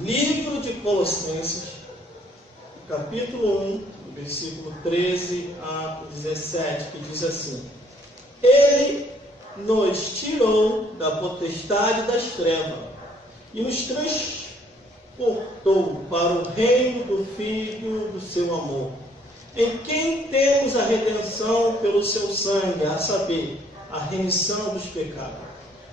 Livro de Colossenses, capítulo 1, versículo 13 a 17, que diz assim: Ele nos tirou da potestade das trevas e nos transportou para o reino do Filho do seu amor, em quem temos a redenção pelo seu sangue, a saber, a remissão dos pecados,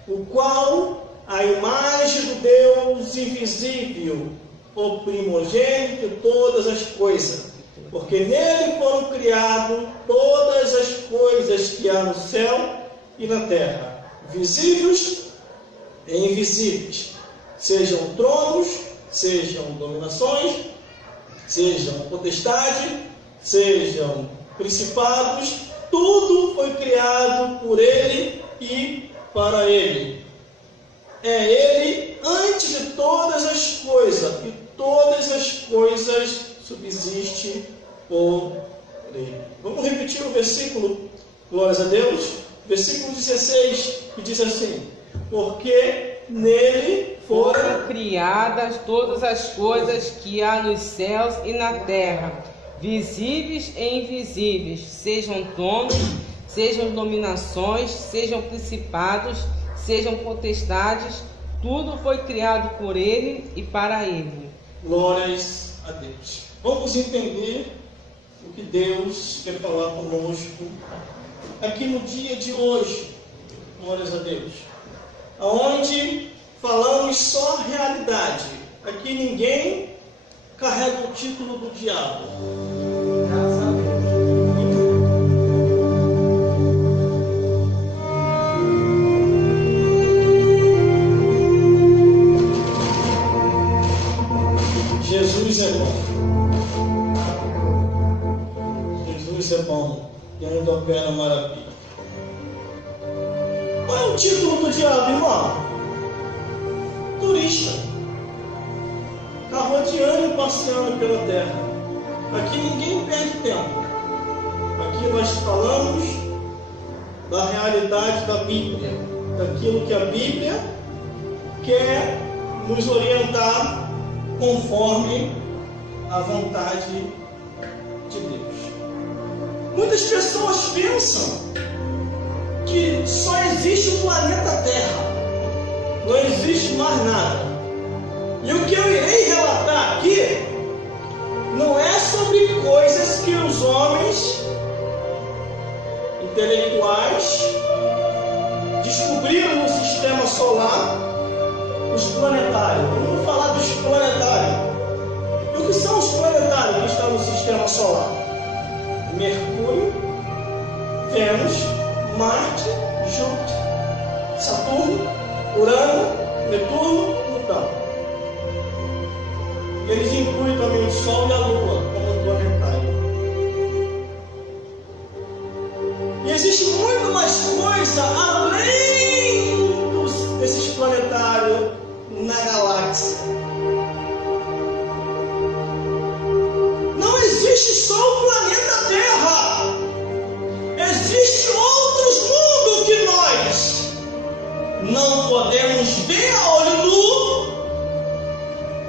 o qual a imagem do Deus invisível, o primogênito de todas as coisas, porque nele foram criadas todas as coisas que há no céu e na terra, visíveis e invisíveis, sejam tronos, sejam dominações, sejam potestade, sejam principados, tudo foi criado por ele e para ele. É ele antes de todas as coisas, e todas as coisas subsistem por ele. Vamos repetir o versículo, glórias a Deus, versículo 16, que diz assim: porque nele foram criadas todas as coisas que há nos céus e na terra, visíveis e invisíveis, sejam tronos, sejam dominações, sejam principados, sejam potestades, tudo foi criado por ele e para ele. Glórias a Deus. Vamos entender o que Deus quer falar conosco aqui no dia de hoje. Glórias a Deus. Aonde falamos só realidade. Aqui ninguém carrega o título do diabo. Graças a Deus. Jesus é bom. Jesus é bom. E ainda opera maravilha. Qual é o título do diabo, irmão? Turista. Carrodeando e passeando pela terra. Aqui ninguém perde tempo. Aqui nós falamos da realidade da Bíblia. Daquilo que a Bíblia quer nos orientar conforme a vontade de Deus. Muitas pessoas pensam que só existe o planeta Terra, não existe mais nada. E o que eu irei relatar aqui não é sobre coisas que os homens intelectuais descobriram no sistema solar, os planetários. Vamos falar dos planetários. E o que são os planetários que estão no sistema solar? Mercúrio, Vênus, Marte, Júpiter, Saturno, Urano, Netuno, Plutão. E eles incluem também o Sol e a Lua como planetário. E existe muito mais coisa além desses planetários na galáxia. Não existe só o planeta Terra. Existem outros mundos que nós não podemos ver a olho nu,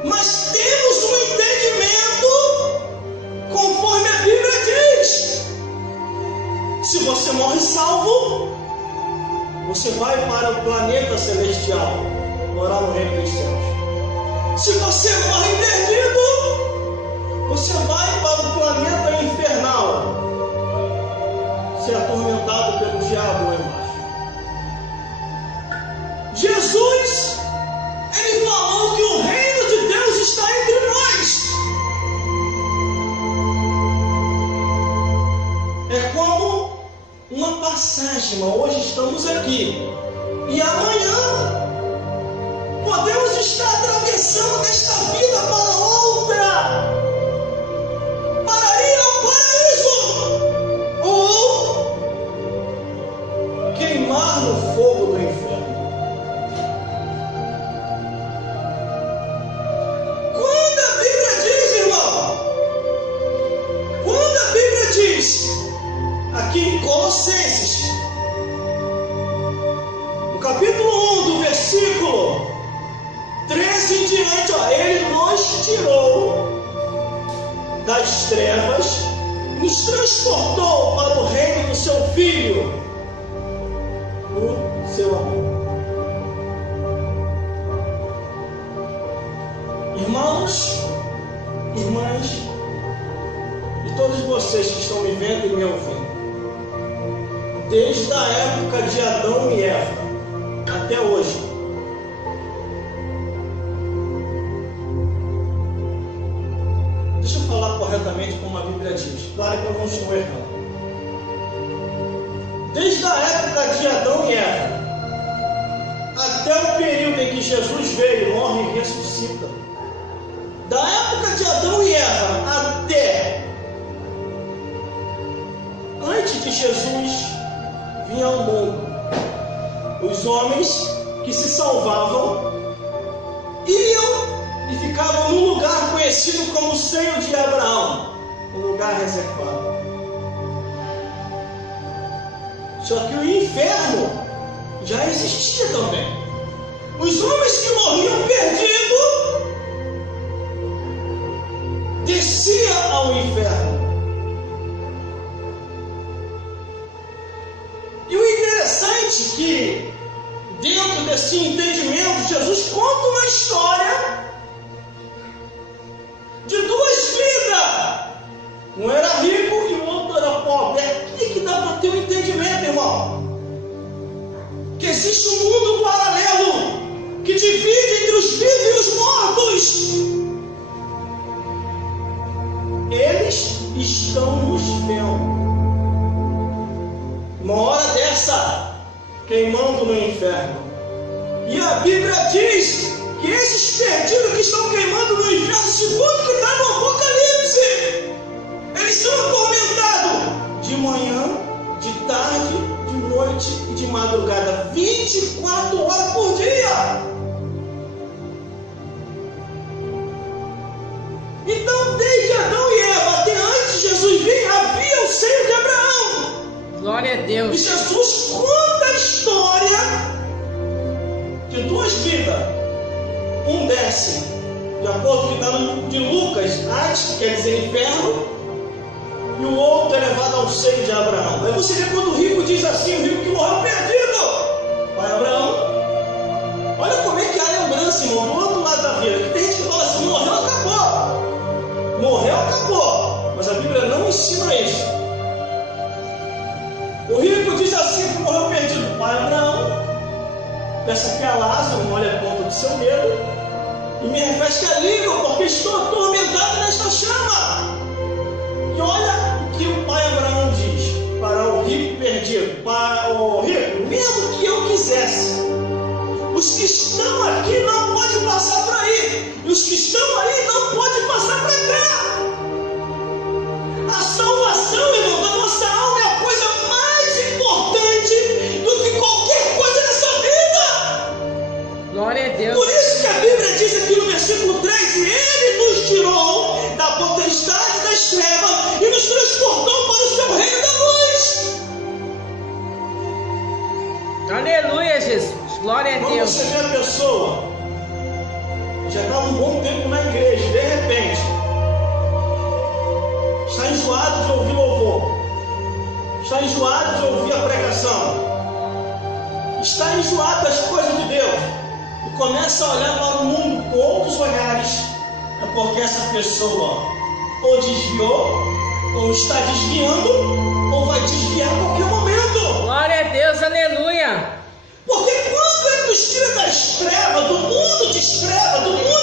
mas temos um entendimento conforme a Bíblia diz. Se você morre salvo, você vai para o planeta celestial, morar no reino dos céus. Se você morre perdido, você vai para o planeta infernal, ser atormentado pelo diabo lá embaixo. Jesus, ele falou que o reino de Deus está entre nós. É como uma passagem, mas hoje estamos aqui e amanhã podemos estar atravessando desta vida para outra, para ir ao paraíso ou queimar no fogo do inferno. Quando a Bíblia diz, irmão, quando a Bíblia diz aqui em Colossenses tirou das trevas e nos transportou para o reino do seu Filho, o seu amor. Irmãos, irmãs, e todos vocês que estão me vendo e me ouvindo, desde a época de Adão e Eva até hoje, deixa eu falar corretamente como a Bíblia diz, claro que eu não estou errando. Desde a época de Adão e Eva até o período em que Jesus veio, morre e ressuscita, da época de Adão e Eva até antes de Jesus vir ao mundo, os homens que se salvavam iam e ficavam num lugar conhecido como o seio de Abraão, um lugar reservado. Só que o inferno já existia também. Os homens que morriam perdidos desciam ao inferno. E o interessante é que, dentro desse entendimento, Jesus conta uma história de duas vidas. Um era rico e o outro era pobre. É aqui que dá para ter um entendimento, irmão. Que existe um mundo paralelo que divide entre os vivos e os mortos. Eles estão nos vendo. Uma hora dessa, queimando no inferno. E a Bíblia diz que esses perdidos que estão queimando no inferno, segundo que está no Apocalipse, eles são atormentados de manhã, de tarde, de noite e de madrugada, 24 horas por dia. Então, desde Adão e Eva até antes de Jesus vir, havia o seio de Abraão. Glória a Deus. E Jesus conta a história de duas vidas. Um desce, de acordo com o que está no livro de Lucas, Hades, quer dizer inferno, e o outro é levado ao seio de Abraão. Aí você vê quando o rico diz assim, o rico que morreu perdido. Pai Abraão, olha como é que há lembrança, irmão, do outro lado da vida. Que tem gente que fala assim, morreu, acabou. Morreu, acabou. Mas a Bíblia não ensina isso. O rico diz assim que morreu perdido. Pai Abraão, peça aqui a Lázaro, molhe a ponta do seu dedo e me refresque a língua, porque estou atormentado nesta chama. E olha o que o pai Abraão diz para o rico perdido. Para o rico, mesmo que eu quisesse, os que estão aqui não podem passar para aí, e os que estão aí não podem passar para cá. A salvação, irmão, da nossa alma é a coisa mais importante do que qualquer coisa nessa vida. Glória a Deus. Por isso que a Bíblia diz aqui no versículo 3: Ele nos tirou da potestade das trevas e nos transportou para o seu reino da luz. Aleluia, Jesus. Glória a Quando Deus. você vê a pessoa já está um bom tempo na igreja, de repente está enjoado de ouvir louvor, está enjoado de ouvir a pregação, está enjoado das coisas de Deus e começa a olhar para o mundo com outros olhares, é porque essa pessoa ou desviou, ou está desviando, ou vai desviar a qualquer momento. Glória a Deus, aleluia. Porque quando Ele nos tira das trevas, do mundo de trevas, do mundo